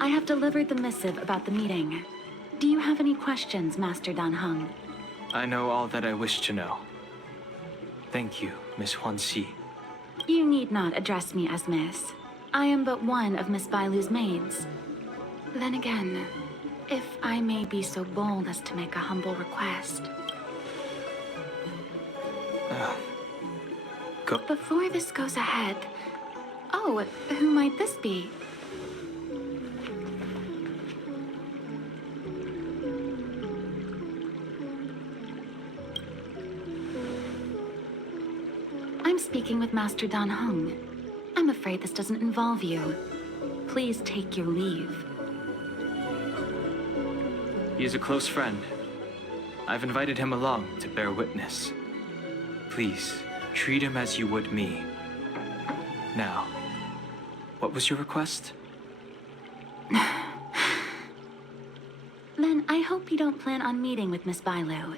I have delivered the missive about the meeting. Do you have any questions, Master Dan Heng? I know all that I wish to know. Thank you, Miss Huanxi. You need not address me as Miss. I am but one of Miss Bailu's maids. Then again, if I may be so bold as to make a humble request. Go. Before this goes ahead... Oh, who might this be? I'm speaking with Master Dan Heng. I'm afraid this doesn't involve you. Please take your leave. He is a close friend. I've invited him along to bear witness. Please, treat him as you would me. Now, what was your request? Then I hope you don't plan on meeting with Miss Bailu.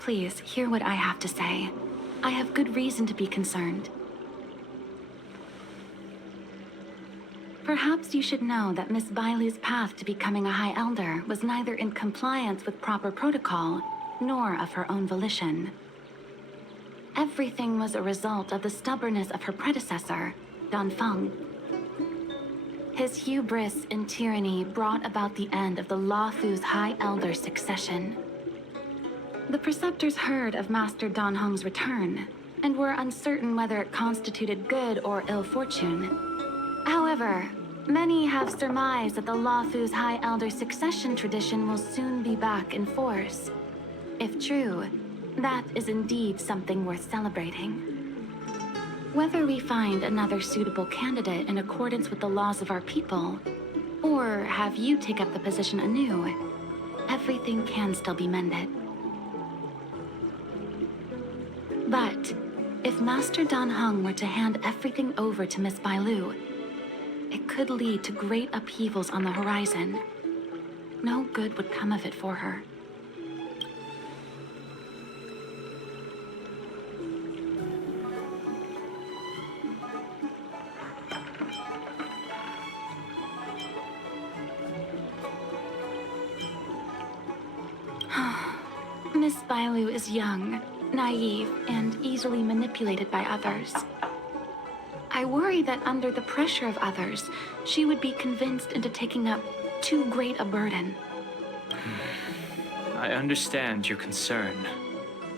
Please, hear what I have to say. I have good reason to be concerned. Perhaps you should know that Miss Bailu's path to becoming a High Elder was neither in compliance with proper protocol, nor of her own volition. Everything was a result of the stubbornness of her predecessor, Dan Feng. His hubris and tyranny brought about the end of the Luofu's High Elder succession. The Preceptors heard of Master Dan Heng's return, and were uncertain whether it constituted good or ill fortune. However, many have surmised that the Luofu's High Elder succession tradition will soon be back in force. If true, that is indeed something worth celebrating. Whether we find another suitable candidate in accordance with the laws of our people, or have you take up the position anew, everything can still be mended. But if Master Dan Heng were to hand everything over to Miss Bailu, it could lead to great upheavals on the horizon. No good would come of it for her. Miss Bailu is young, naive, and easily manipulated by others. I worry that under the pressure of others, she would be convinced into taking up too great a burden. I understand your concern,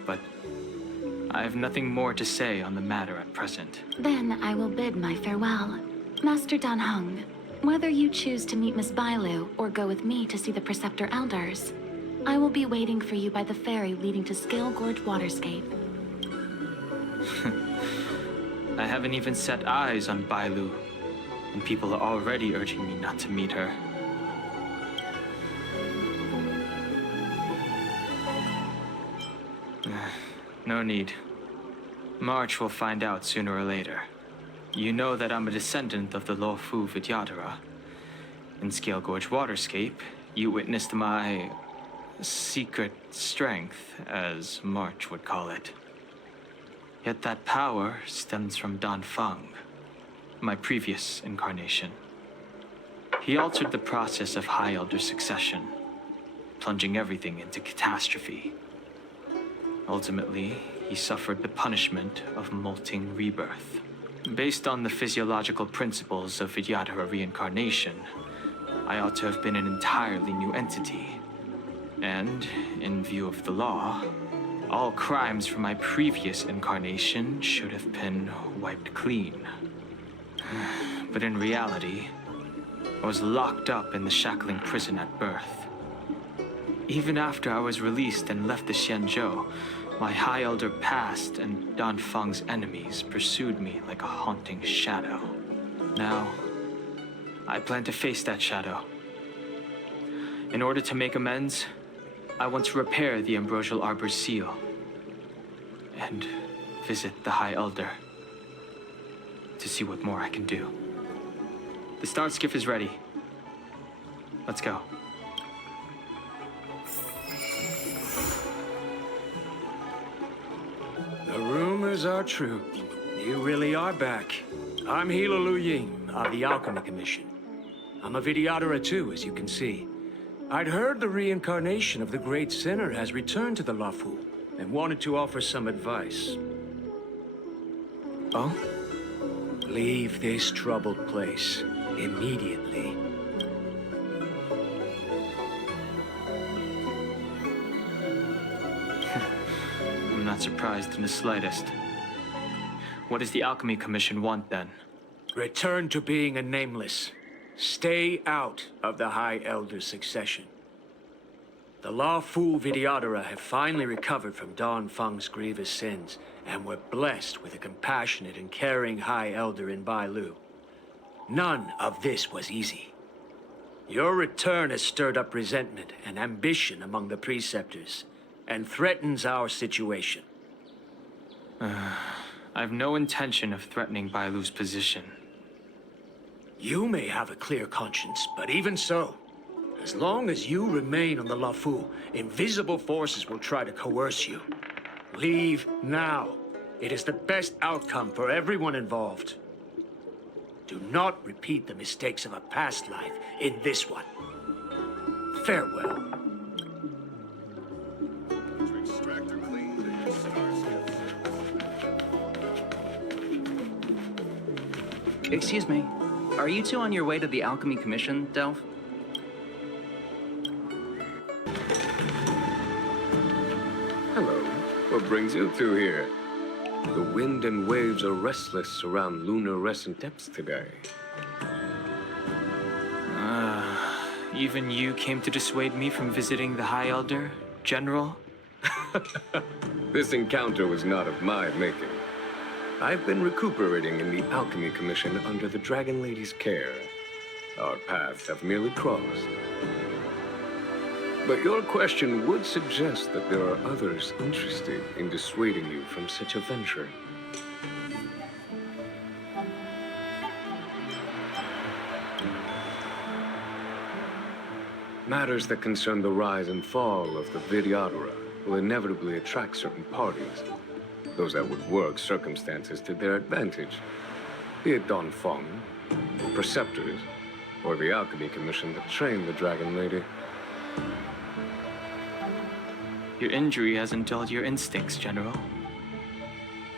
but I have nothing more to say on the matter at present. Then I will bid my farewell. Master Dan Heng, whether you choose to meet Miss Bailu or go with me to see the Preceptor Elders, I will be waiting for you by the ferry leading to Scale Gorge Waterscape. I haven't even set eyes on Bailu, and people are already urging me not to meet her. No need. March will find out sooner or later. You know that I'm a descendant of the Luofu Vidyadhara. In Scale Gorge Waterscape, you witnessed my secret strength, as March would call it. Yet that power stems from Dan Feng, my previous incarnation. He altered the process of High Elder succession, plunging everything into catastrophe. Ultimately, he suffered the punishment of molting rebirth. Based on the physiological principles of Vidyadhara reincarnation, I ought to have been an entirely new entity. And, in view of the law, all crimes from my previous incarnation should have been wiped clean. But in reality, I was locked up in the shackling prison at birth. Even after I was released and left the Xianzhou, my High Elder past and Dan Feng's enemies pursued me like a haunting shadow. Now, I plan to face that shadow. In order to make amends, I want to repair the Ambrosial Arbor's seal and visit the High Elder to see what more I can do. The start skiff is ready. Let's go. The rumors are true. You really are back. I'm Hila Lu Ying of the Alchemy Commission. I'm a Vidyadhara too, as you can see. I'd heard the reincarnation of the Great Sinner has returned to the Lafu, and wanted to offer some advice. Oh? Leave this troubled place immediately. I'm not surprised in the slightest. What does the Alchemy Commission want then? Return to being a nameless. Stay out of the High Elder's succession. The Lafu Vidyadhara have finally recovered from Dan Feng's grievous sins, and were blessed with a compassionate and caring High Elder in Bailu. None of this was easy. Your return has stirred up resentment and ambition among the preceptors, and threatens our situation. I have no intention of threatening Bailu's position. You may have a clear conscience, but even so, as long as you remain on the Lafu, invisible forces will try to coerce you. Leave now. It is the best outcome for everyone involved. Do not repeat the mistakes of a past life in this one. Farewell. Excuse me. Are you two on your way to the Alchemy Commission, Delph? Hello. What brings you two here? The wind and waves are restless around lunar-rescent depths today. Even you came to dissuade me from visiting the High Elder, General? This encounter was not of my making. I've been recuperating in the Alchemy Commission under the Dragon Lady's care. Our paths have merely crossed. But your question would suggest that there are others interested in dissuading you from such a venture. Matters that concern the rise and fall of the Vidyadhara will inevitably attract certain parties. Those that would work circumstances to their advantage. Be it Dan Feng, the Preceptors, or the Alchemy Commission that trained the Dragon Lady. Your injury hasn't dulled your instincts, General.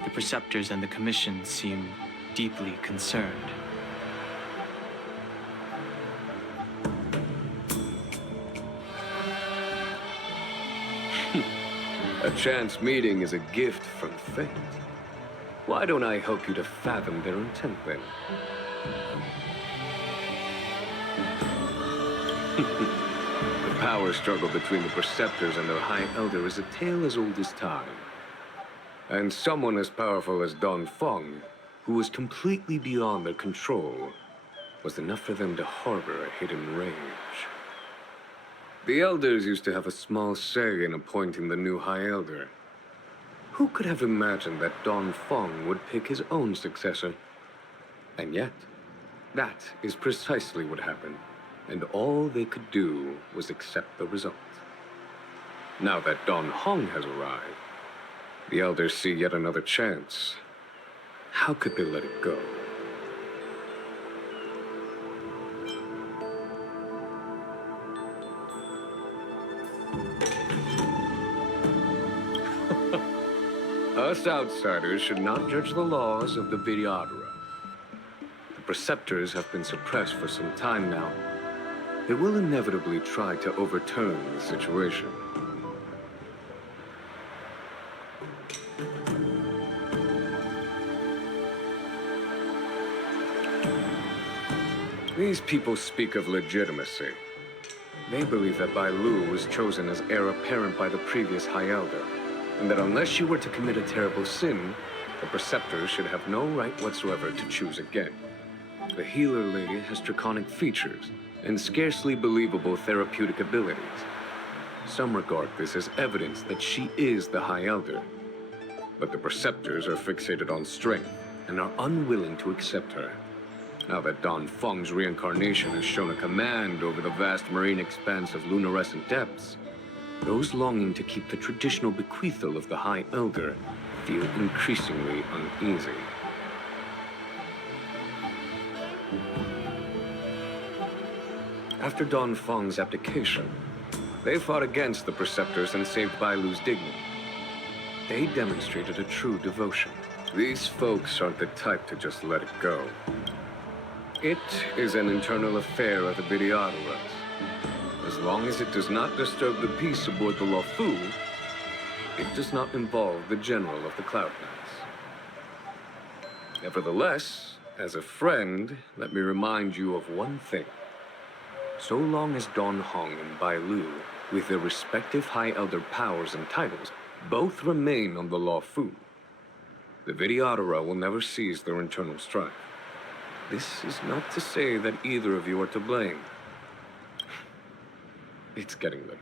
The Preceptors and the Commission seem deeply concerned. A chance meeting is a gift from fate. Why don't I help you to fathom their intent then? The power struggle between the Preceptors and their High Elder is a tale as old as time. And someone as powerful as Dan Feng, who was completely beyond their control, was enough for them to harbor a hidden rage. The Elders used to have a small say in appointing the new High Elder. Who could have imagined that Dan Feng would pick his own successor? And yet, that is precisely what happened, and all they could do was accept the result. Now that Dan Heng has arrived, the Elders see yet another chance. How could they let it go? Us outsiders should not judge the laws of the Vidyadhara. The Preceptors have been suppressed for some time now. They will inevitably try to overturn the situation. These people speak of legitimacy. They believe that Bailu was chosen as heir apparent by the previous High Elder, and that unless you were to commit a terrible sin, the Preceptors should have no right whatsoever to choose again. The Healer Lady has draconic features and scarcely believable therapeutic abilities. Some regard this as evidence that she is the High Elder, but the Preceptors are fixated on strength and are unwilling to accept her. Now that Don Feng's reincarnation has shown a command over the vast marine expanse of luminescent depths, those longing to keep the traditional bequeathal of the High Elder feel increasingly uneasy. After Don Feng's abdication, they fought against the Preceptors and saved Bailu's dignity. They demonstrated a true devotion. These folks aren't the type to just let it go. It is an internal affair of the Videoteras. As long as it does not disturb the peace aboard the Luofu, it does not involve the General of the Cloud Knights. Nevertheless, as a friend, let me remind you of one thing. So long as Dan Heng and Bailu, with their respective High Elder powers and titles, both remain on the Luofu, the Videotera will never cease their internal strife. This is not to say that either of you are to blame. It's getting late.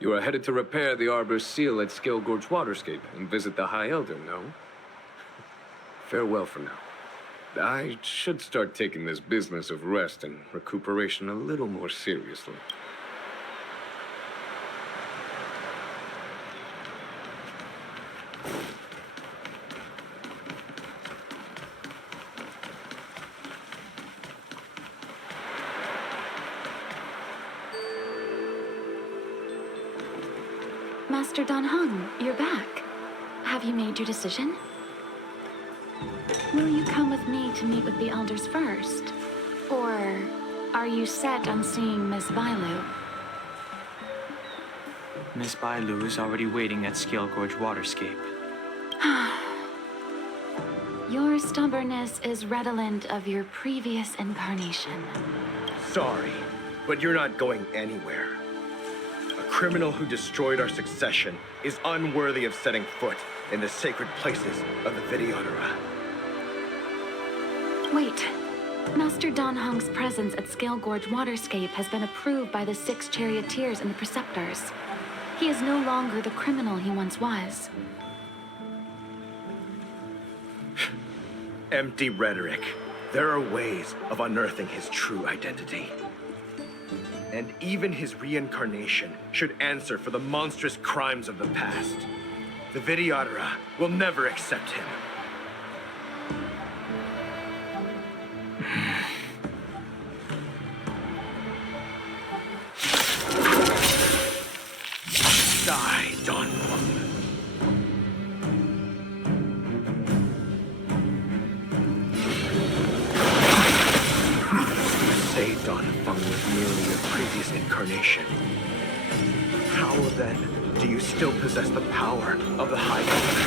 You are headed to repair the Arbor's seal at Scale Gorge Waterscape and visit the High Elder, no? Farewell for now. I should start taking this business of rest and recuperation a little more seriously. Master Dan Heng, you're back. Have you made your decision? Will you come with me to meet with the elders first? Or are you set on seeing Miss Bailu? Miss Bailu is already waiting at Scale Gorge Waterscape. Your stubbornness is redolent of your previous incarnation. Sorry, but you're not going anywhere. A criminal who destroyed our succession is unworthy of setting foot in the sacred places of the Videotera. Wait. Master Dan Heng's presence at Scale Gorge Waterscape has been approved by the 6 charioteers and the preceptors. He is no longer the criminal he once was. Empty rhetoric. There are ways of unearthing his true identity. And even his reincarnation should answer for the monstrous crimes of the past. The Videotera will never accept him. Die, Dan Feng. Say Dan Feng was merely a previous incarnation. How then do you still possess the power of the High Elder?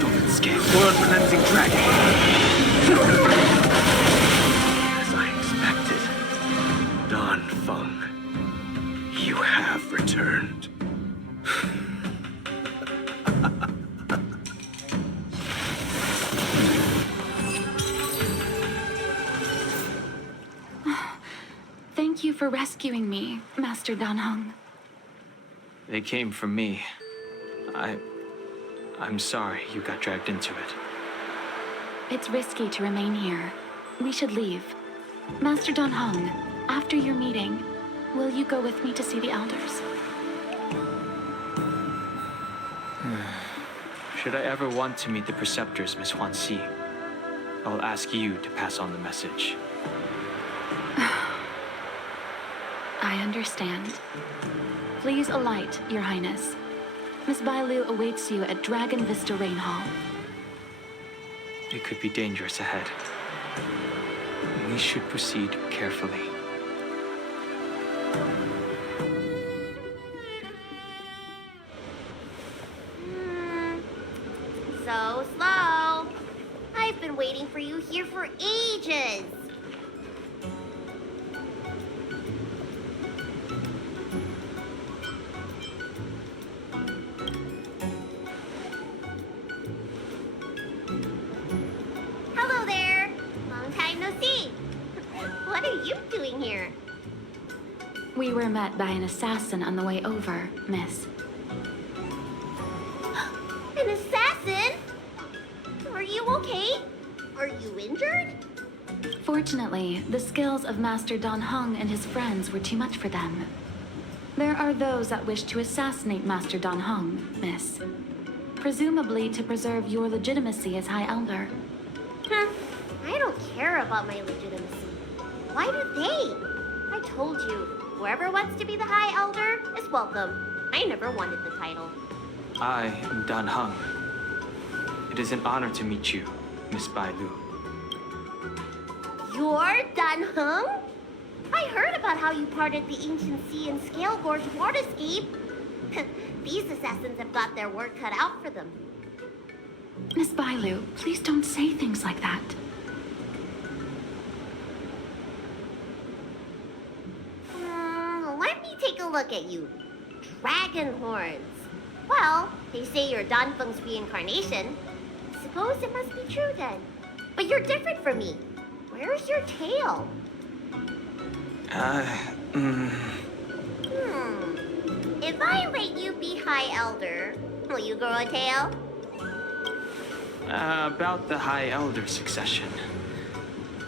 Don't escape. World-cleansing dragon! As I expected, Dan Feng, you have returned. Thank you for rescuing me, Master Dan Heng. They came for me. I'm sorry you got dragged into it. It's risky to remain here. We should leave. Master Dan Heng, after your meeting, will you go with me to see the elders? Should I ever want to meet the Preceptors, Miss Huanxi, I'll ask you to pass on the message. I understand. Please alight, Your Highness. Miss Bailu awaits you at Dragon Vista Rain Hall. It could be dangerous ahead. We should proceed carefully. So slow. I've been waiting for you here for ages. Hello there. Long time no see. What are you doing here? We were met by an assassin on the way over, Miss. An assassin? Are you okay? Are you injured? Fortunately, the skills of Master Dan Heng and his friends were too much for them. There are those that wish to assassinate Master Dan Heng, miss. Presumably to preserve your legitimacy as High Elder. Huh. I don't care about my legitimacy. Why do they? I told you, whoever wants to be the High Elder is welcome. I never wanted the title. I am Dan Heng. It is an honor to meet you, Miss Bailu. You're Dan Heng? I heard about how you parted the ancient sea in Scale Gorge Waterscape. These assassins have got their work cut out for them. Miss Bailu, please don't say things like that. Let me take a look at you. Dragon horns. Well, they say you're Dan Feng's reincarnation. Suppose it must be true then. But you're different from me. Where's your tail? If I let you be High Elder, will you grow a tail? About the High Elder succession.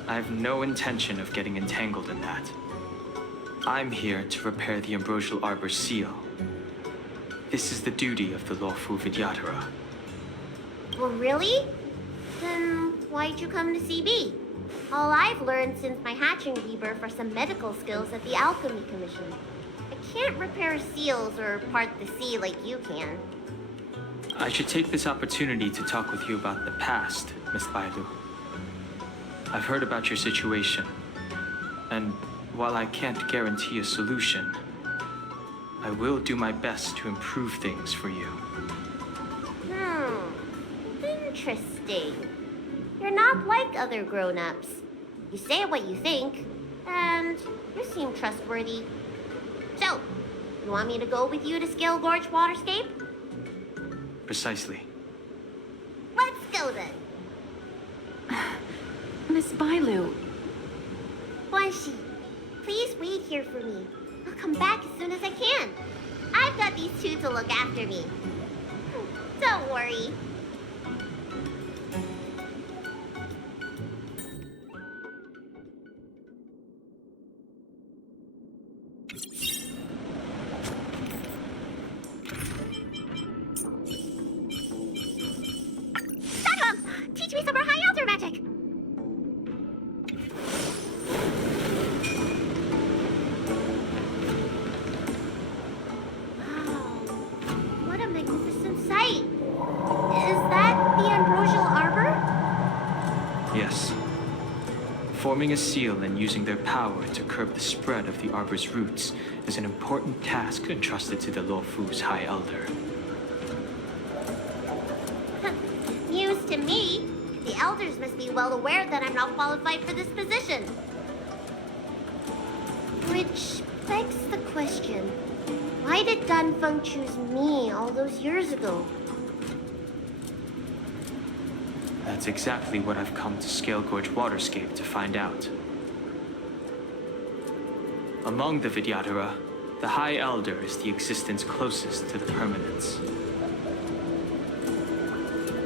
I have no intention of getting entangled in that. I'm here to repair the Ambrosial Arbor's seal. This is the duty of the lawful Vidyadhara. Well, really? Then why'd you come to CB? All I've learned since my hatching rebirth are some medical skills at the Alchemy Commission. I can't repair seals or part the sea like you can. I should take this opportunity to talk with you about the past, Miss Bailu. I've heard about your situation, and while I can't guarantee a solution, I will do my best to improve things for you. Interesting. You're not like other grown-ups. You say what you think, and you seem trustworthy. So, you want me to go with you to Scale Gorge Waterscape? Precisely. Let's go then. Miss Bailu. Guanxi, please wait here for me. I'll come back as soon as I can. I've got these two to look after me. Don't worry. Teach me some more High Elder magic! Wow, what a magnificent sight! Is that the Ambrosial Arbor? Yes. Forming a seal and using their power to curb the spread of the Arbor's roots is an important task entrusted to the Luofu's High Elder. News to me. The elders must be well aware that I'm not qualified for this position. Which begs the question, why did Dan Feng choose me all those years ago? That's exactly what I've come to Scale Gorge Waterscape to find out. Among the Vidyadhara, the High Elder is the existence closest to the permanence.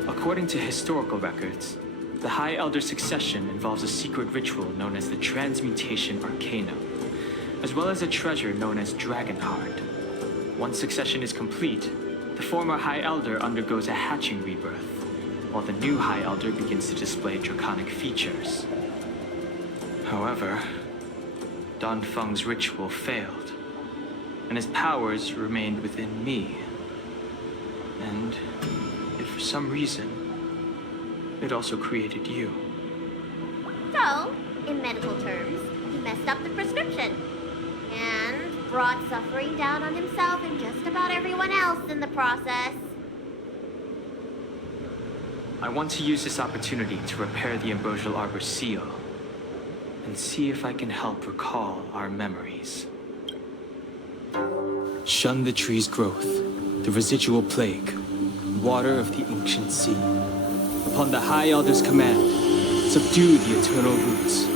According to historical records, the High Elder succession involves a secret ritual known as the Transmutation Arcanum, as well as a treasure known as Dragonheart. Once succession is complete, the former High Elder undergoes a hatching rebirth, while the new High Elder begins to display draconic features. However, Dan Feng's ritual failed, and his powers remained within me. And if for some reason, it also created you. So, in medical terms, he messed up the prescription. And brought suffering down on himself and just about everyone else in the process. I want to use this opportunity to repair the Ambrosial Arbor's seal, and see if I can help recall our memories. Shun the tree's growth, the residual plague, water of the ancient sea. Upon the High Elder's command, subdue the eternal roots.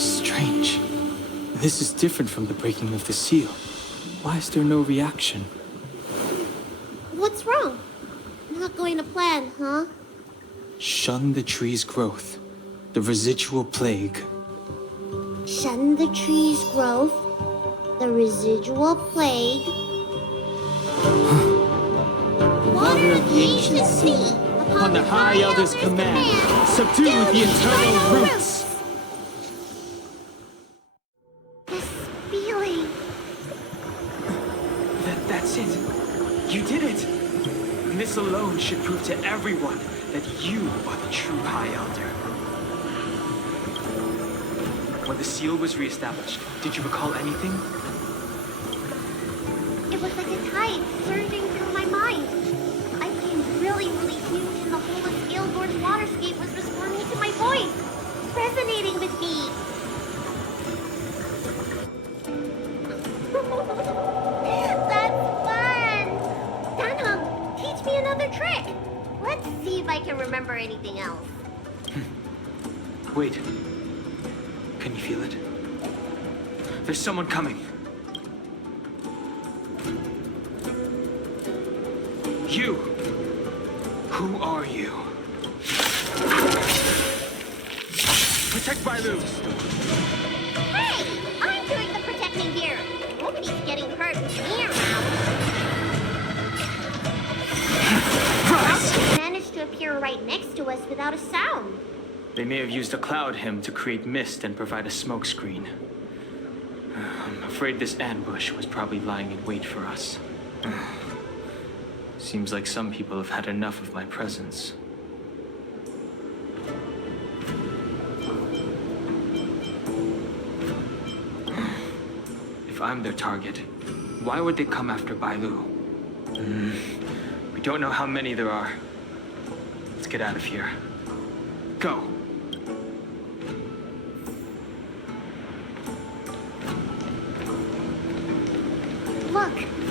Strange. This is different from the breaking of the seal. Why is there no reaction? What's wrong? Not going to plan, huh? Shun the tree's growth, The residual plague. Shun the tree's growth, the residual plague. Water of the ancient sea, Upon the High Elder's command, subdue the eternal roots! This feeling. That's it. You did it. And this alone should prove to everyone that you are the true High Elder. When the seal was reestablished, did you recall anything? It was like a tide surging through my mind. I became really, really huge, and the whole of Scaleboard's Waterscape was responding to my voice, resonating with me. That's fun! Dan Heng, teach me another trick. Let's see if I can remember anything else. Wait. Can you feel it? There's someone coming. You! Who are you? Protect Bailu! Hey! I'm doing the protecting here. Nobody's getting hurt with me around. How did they manage to appear right next to us without a sound? They may have used a cloud hymn to create mist and provide a smokescreen. I'm afraid this ambush was probably lying in wait for us. Seems like some people have had enough of my presence. If I'm their target, why would they come after Bailu? We don't know how many there are. Let's get out of here. Go!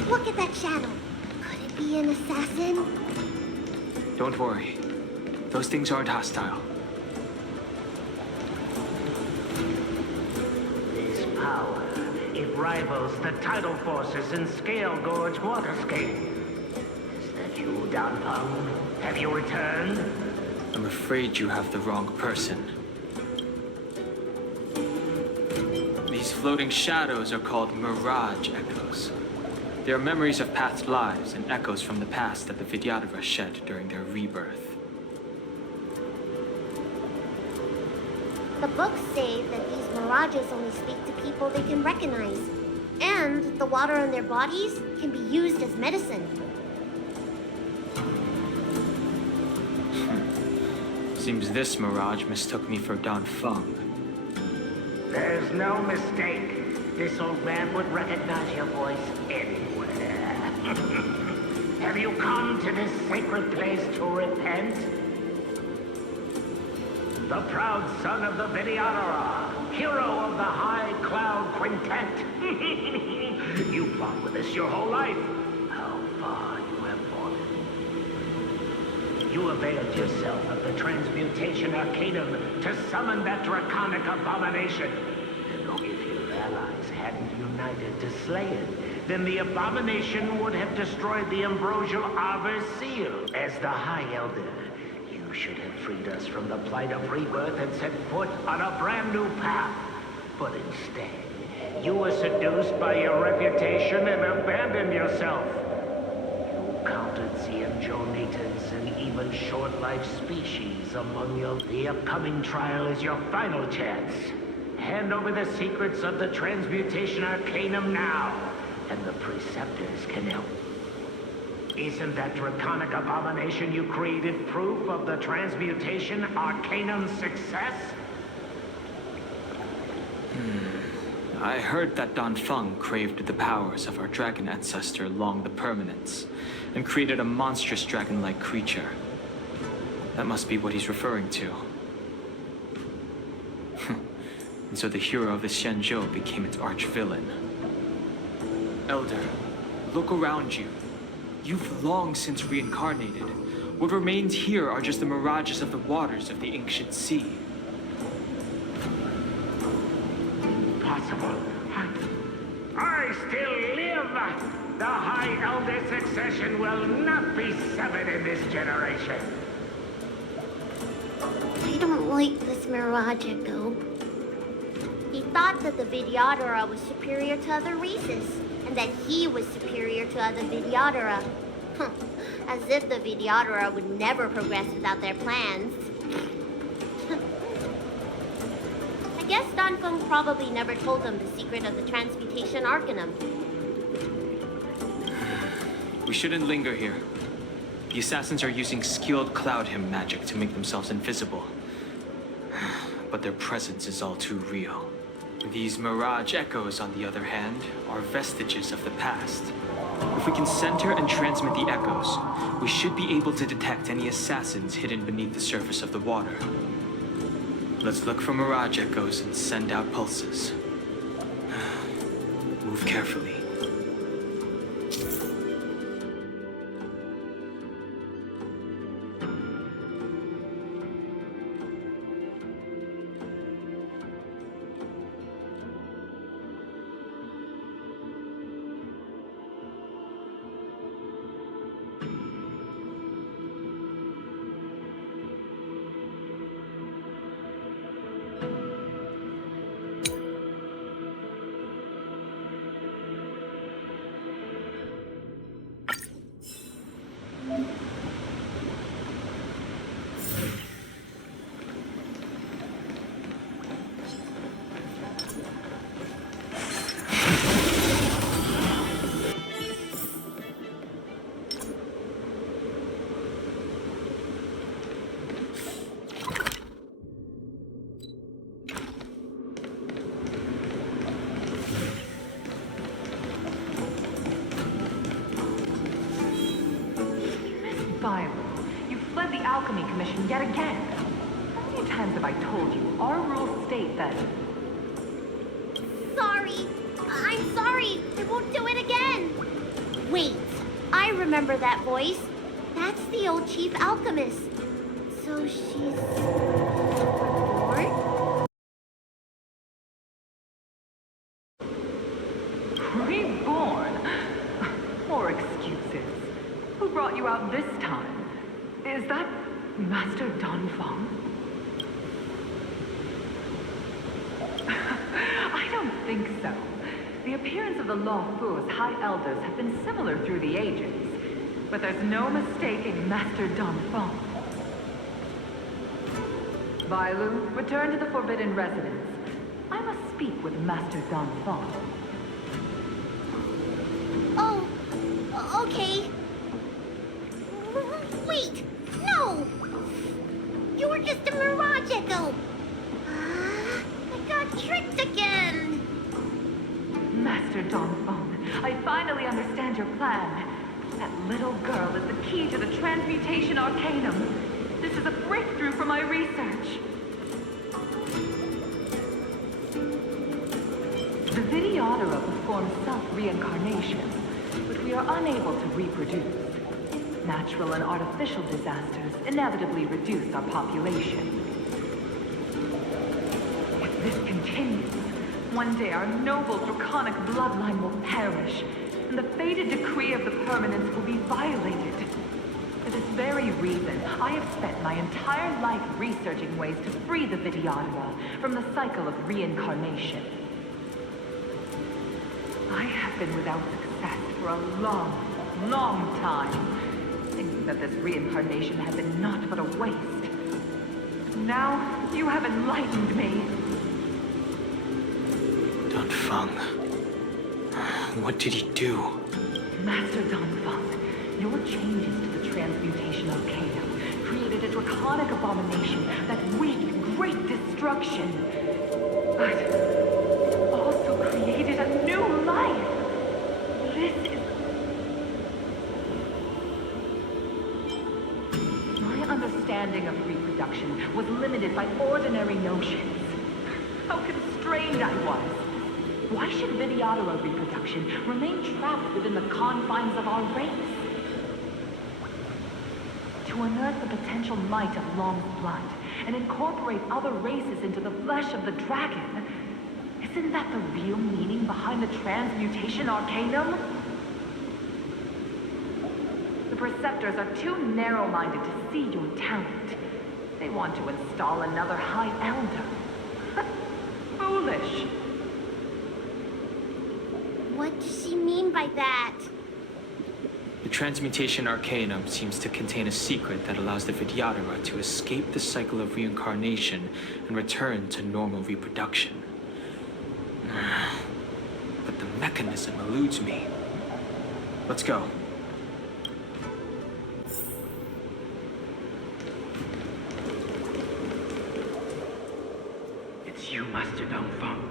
Look at that shadow. Could it be an assassin? Don't worry. Those things aren't hostile. This power, it rivals the tidal forces in Scale Gorge Waterscape. Is that you, Dan Heng? Have you returned? I'm afraid you have the wrong person. These floating shadows are called mirage echoes. They are memories of past lives and echoes from the past that the Vidyadhara shed during their rebirth. The books say that these mirages only speak to people they can recognize. And the water on their bodies can be used as medicine. Seems this mirage mistook me for Dan Feng. There's no mistake. This old man would recognize your voice anywhere. Have you come to this sacred place to repent? The proud son of the Vidyadhara, hero of the High Cloud Quintet. You fought with us your whole life. How far you have fallen. You availed yourself of the Transmutation Arcanum to summon that draconic abomination. And if your allies hadn't united to slay it, then the abomination would have destroyed the ambrosial Arbor Seal. As the High Elder, you should have freed us from the plight of rebirth and set foot on a brand new path. But instead, you were seduced by your reputation and abandoned yourself. You counted Xianjonatans and even short-life species among your... The upcoming trial is your final chance. Hand over the secrets of the Transmutation Arcanum now, and the Preceptors can help. Isn't that draconic abomination you created proof of the Transmutation Arcanum's success? I heard that Dan Feng craved the powers of our dragon ancestor Long the Permanence, and created a monstrous dragon-like creature. That must be what he's referring to. And so the hero of the Xianzhou became its arch-villain. Elder, look around you. You've long since reincarnated. What remains here are just the mirages of the waters of the ancient sea. Impossible. I still live! The High Elder succession will not be severed in this generation. The I don't like this Mirage Echo. He thought that the Vidyadhara was superior to other races, and that he was superior to other Vidyadhara. As if the Vidyadhara would never progress without their plans. I guess Dan Feng probably never told him the secret of the transmutation arcanum. We shouldn't linger here. The assassins are using skilled cloud hymn magic to make themselves invisible. But their presence is all too real. These Mirage Echoes, on the other hand, are vestiges of the past. If we can center and transmit the echoes, we should be able to detect any assassins hidden beneath the surface of the water. Let's look for Mirage Echoes and send out pulses. Move carefully. Bailu, you fled the Alchemy Commission yet again. How many times have I told you? Our rules state that... Sorry. I'm sorry. I won't do it again. Wait. I remember that voice. That's the old chief alchemist. So she's... reborn? Reborn? More excuses. Who brought you out this time? Is that Master Dan Feng? I don't think so. The appearance of the Law Fu's High Elders have been similar through the ages, but there's no mistaking Master Dan Feng. Bailu, return to the Forbidden Residence. I must speak with Master Dan Feng. Oh, okay. Wait! No! You were just a Mirage Echo! I got tricked again! Master Dan Feng, I finally understand your plan. That little girl is the key to the transmutation arcanum. This is a breakthrough for my research. The Vidyadhara perform self-reincarnation, but we are unable to reproduce. Natural and artificial disasters inevitably reduce our population. If this continues, one day our noble draconic bloodline will perish, and the fated decree of the permanence will be violated. For this very reason, I have spent my entire life researching ways to free the Vidyadhara from the cycle of reincarnation. I have been without success for a long time. Thinking that this reincarnation had been naught but a waste. Now, you have enlightened me. Dan Feng. What did he do? Master Dan Feng, your changes to the transmutation arcanum created a draconic abomination that wreaked great destruction. But also created a new life. This is... understanding of reproduction was limited by ordinary notions. How constrained I was. Why should Vidyadhara reproduction remain trapped within the confines of our race? To unearth the potential might of Long's blood and incorporate other races into the flesh of the dragon, isn't that the real meaning behind the transmutation arcanum? The Preceptors are too narrow-minded to see your talent. They want to install another High Elder. Foolish. What does she mean by that? The Transmutation Arcanum seems to contain a secret that allows the Vidyadhara to escape the cycle of reincarnation and return to normal reproduction. But the mechanism eludes me. Let's go. It's you, Master Dan Feng.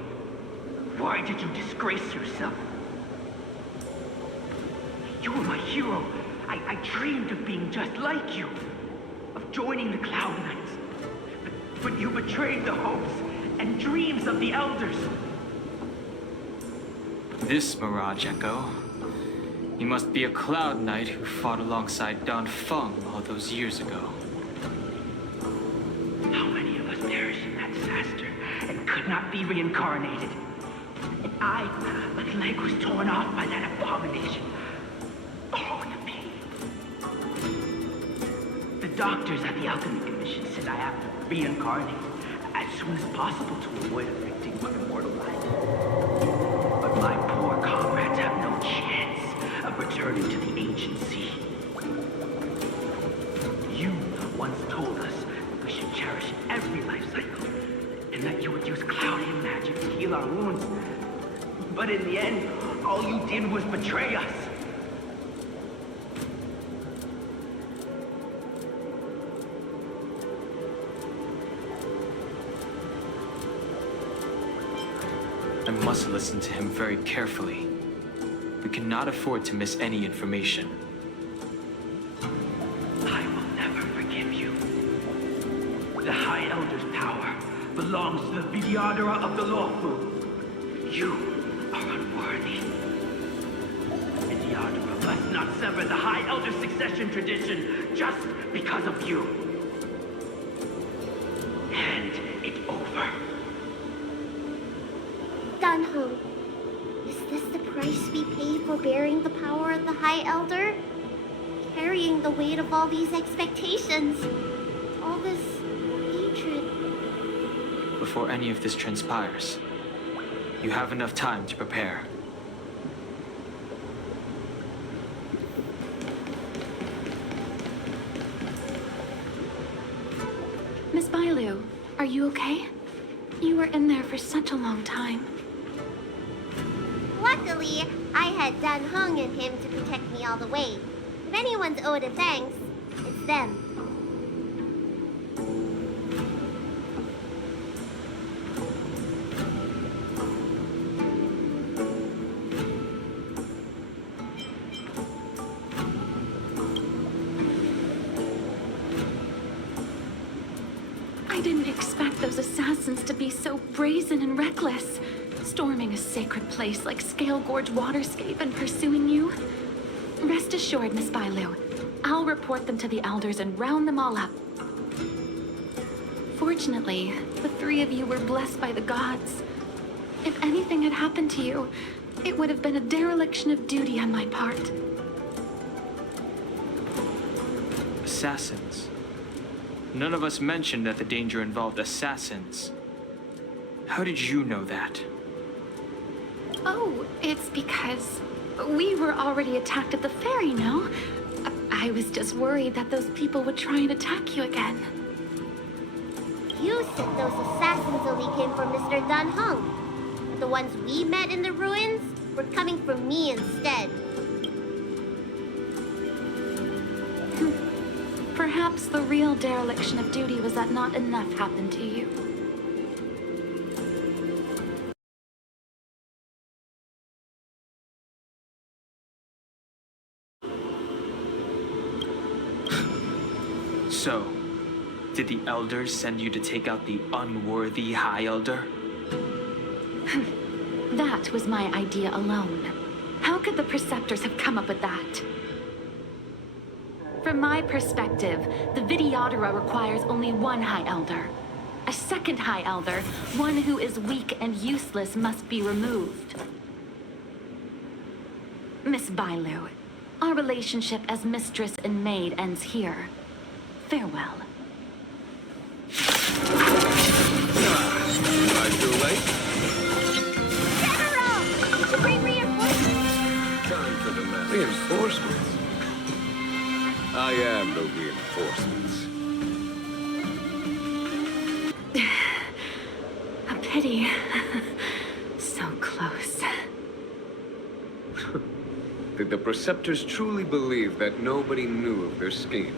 Why did you disgrace yourself? You were my hero. I dreamed of being just like you. Of joining the Cloud Knights. But you betrayed the hopes and dreams of the Elders. This Mirage Echo. He must be a Cloud Knight who fought alongside Dan Feng all those years ago. How many of us perished in that disaster and could not be reincarnated? And my leg was torn off by that abomination. Oh, the pain. The doctors at the Alchemy Commission said I have to reincarnate as soon as possible to avoid affecting my immortal life. But my poor comrades have no chance of returning to the ancient sea. You once told us we should cherish every life cycle, and that you would use Cloudian magic to heal our wounds. But in the end, all you did was betray us. I must listen to him very carefully. We cannot afford to miss any information. I will never forgive you. The High Elder's power belongs to the Vidyadhara of the Lawful. You are unworthy. Vidyadhara must not sever the High Elder succession tradition just because of you. Hand it over. Dan Heng, is this the price we pay for bearing the power of the High Elder? Carrying the weight of all these expectations. All this hatred. Before any of this transpires, you have enough time to prepare. Miss Bailu, are you okay? You were in there for such a long time. Luckily, I had Dan Heng and him to protect me all the way. If anyone's owed a thanks, it's them. I didn't expect those assassins to be so brazen and reckless, storming a sacred place like Scale Gorge Waterscape and pursuing you. Rest assured, Miss Bailu, I'll report them to the Elders and round them all up. Fortunately, the three of you were blessed by the gods. If anything had happened to you, it would have been a dereliction of duty on my part. Assassins. None of us mentioned that the danger involved assassins. How did you know that? Oh, it's because we were already attacked at the ferry, no? I was just worried that those people would try and attack you again. You said those assassins only came from Mr. Dan Heng. But the ones we met in the ruins were coming from me instead. Perhaps the real dereliction of duty was that not enough happened to you. So, did the Elders send you to take out the unworthy High Elder? That was my idea alone. How could the Preceptors have come up with that? From my perspective, the Vidyadhara requires only one High Elder. A second High Elder, one who is weak and useless, must be removed. Miss Bailu, our relationship as mistress and maid ends here. Farewell. no reinforcements. A pity. So close. Did the Preceptors truly believe that nobody knew of their scheme?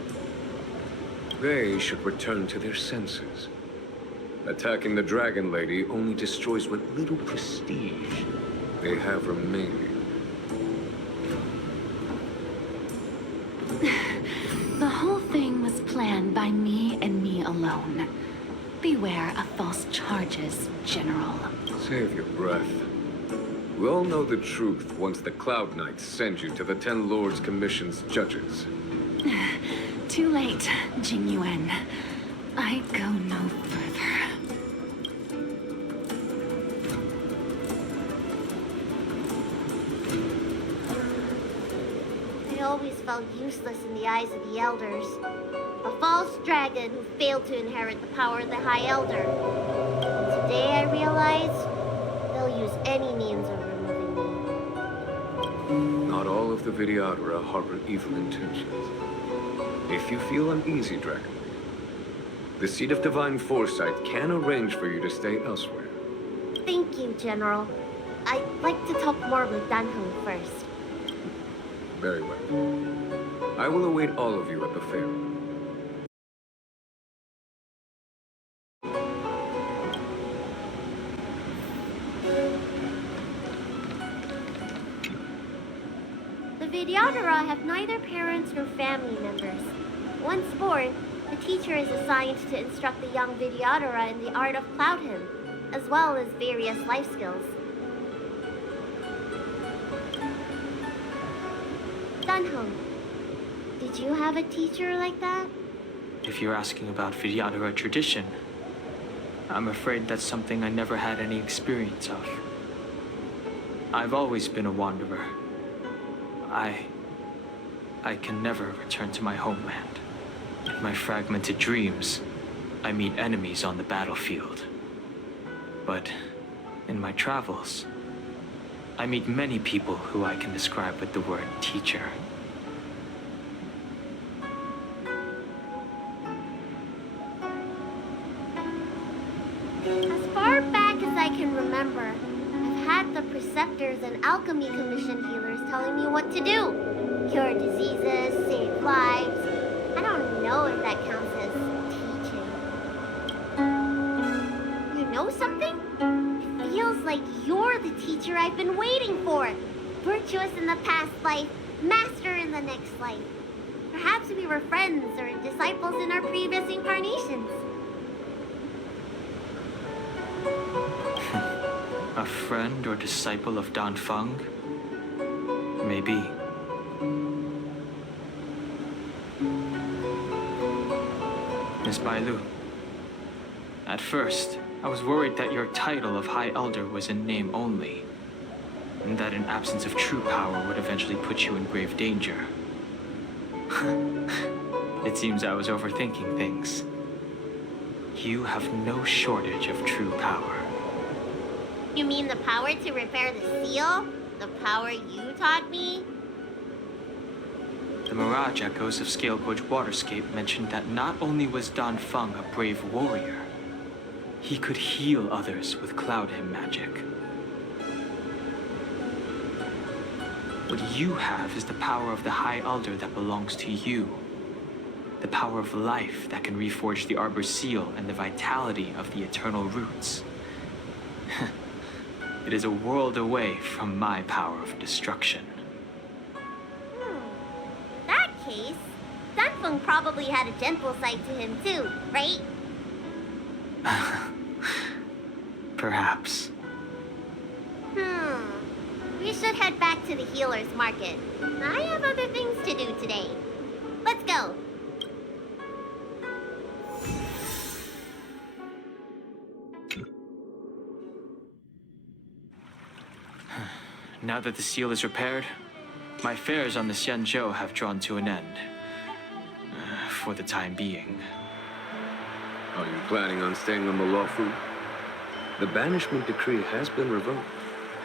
They should return to their senses. Attacking the Dragon Lady only destroys what little prestige they have remaining. The whole thing was planned by me and me alone. Beware of false charges, General. Save your breath. We all know the truth once the Cloud Knights send you to the Ten Lords Commission's judges. Too late, Jing Yuan. I go no further. I always felt useless in the eyes of the Elders. A false dragon who failed to inherit the power of the High Elder. Today I realize they'll use any means of removing me. Not all of the Vidyadhara harbor evil intentions. If you feel uneasy, Dragon, the Seat of Divine Foresight can arrange for you to stay elsewhere. Thank you, General. I'd like to talk more with Dan Heng first. Very well. I will await all of you at the fair. The Vidyadhara have neither parents nor family members. Once born, the teacher is assigned to instruct the young Vidyadhara in the art of Cloud Hymn, as well as various life skills. Dan Heng, did you have a teacher like that? If you're asking about Vidyadhara tradition, I'm afraid that's something I never had any experience of. I've always been a wanderer. I can never return to my homeland. In my fragmented dreams, I meet enemies on the battlefield. But in my travels, I meet many people who I can describe with the word teacher. As far back as I can remember, I've had the Preceptors and Alchemy Commission healers telling me what to do. Cure diseases, save lives. I don't know if that counts as teaching. You know something? It feels like you're the teacher I've been waiting for. Virtuous in the past life, master in the next life. Perhaps we were friends or disciples in our previous incarnations. A friend or disciple of Dan Feng? Maybe. Miss Bailu, at first, I was worried that your title of High Elder was in name only, and that an absence of true power would eventually put you in grave danger. It seems I was overthinking things. You have no shortage of true power. You mean the power to repair the seal? The power you taught me? The Mirage Echoes of Scalebridge Waterscape mentioned that not only was Dan Feng a brave warrior, he could heal others with Cloud Hymn magic. What you have is the power of the High Elder that belongs to you. The power of life that can reforge the Arbor's seal and the vitality of the eternal roots. It is a world away from my power of destruction. That case, Dan Feng probably had a gentle side to him too, right? Perhaps. We should head back to the healer's market. I have other things to do today. Let's go. Now that the seal is repaired, my fares on the Xianzhou have drawn to an end. For the time being. Are you planning on staying on the lawful? The banishment decree has been revoked,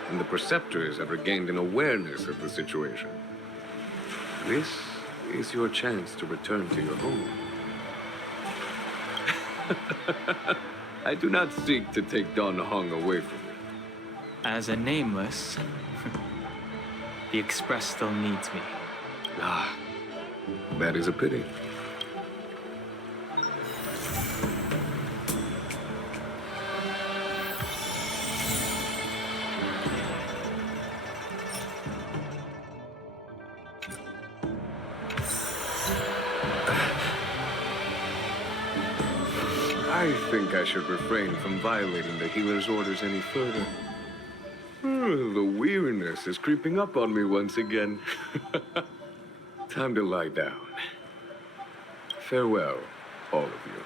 and the Preceptors have regained an awareness of the situation. This is your chance to return to your home. I do not seek to take Dan Heng away from you. As a nameless, the Express still needs me. Ah, that is a pity. I think I should refrain from violating the healer's orders any further. The weariness is creeping up on me once again. Time to lie down. Farewell, all of you.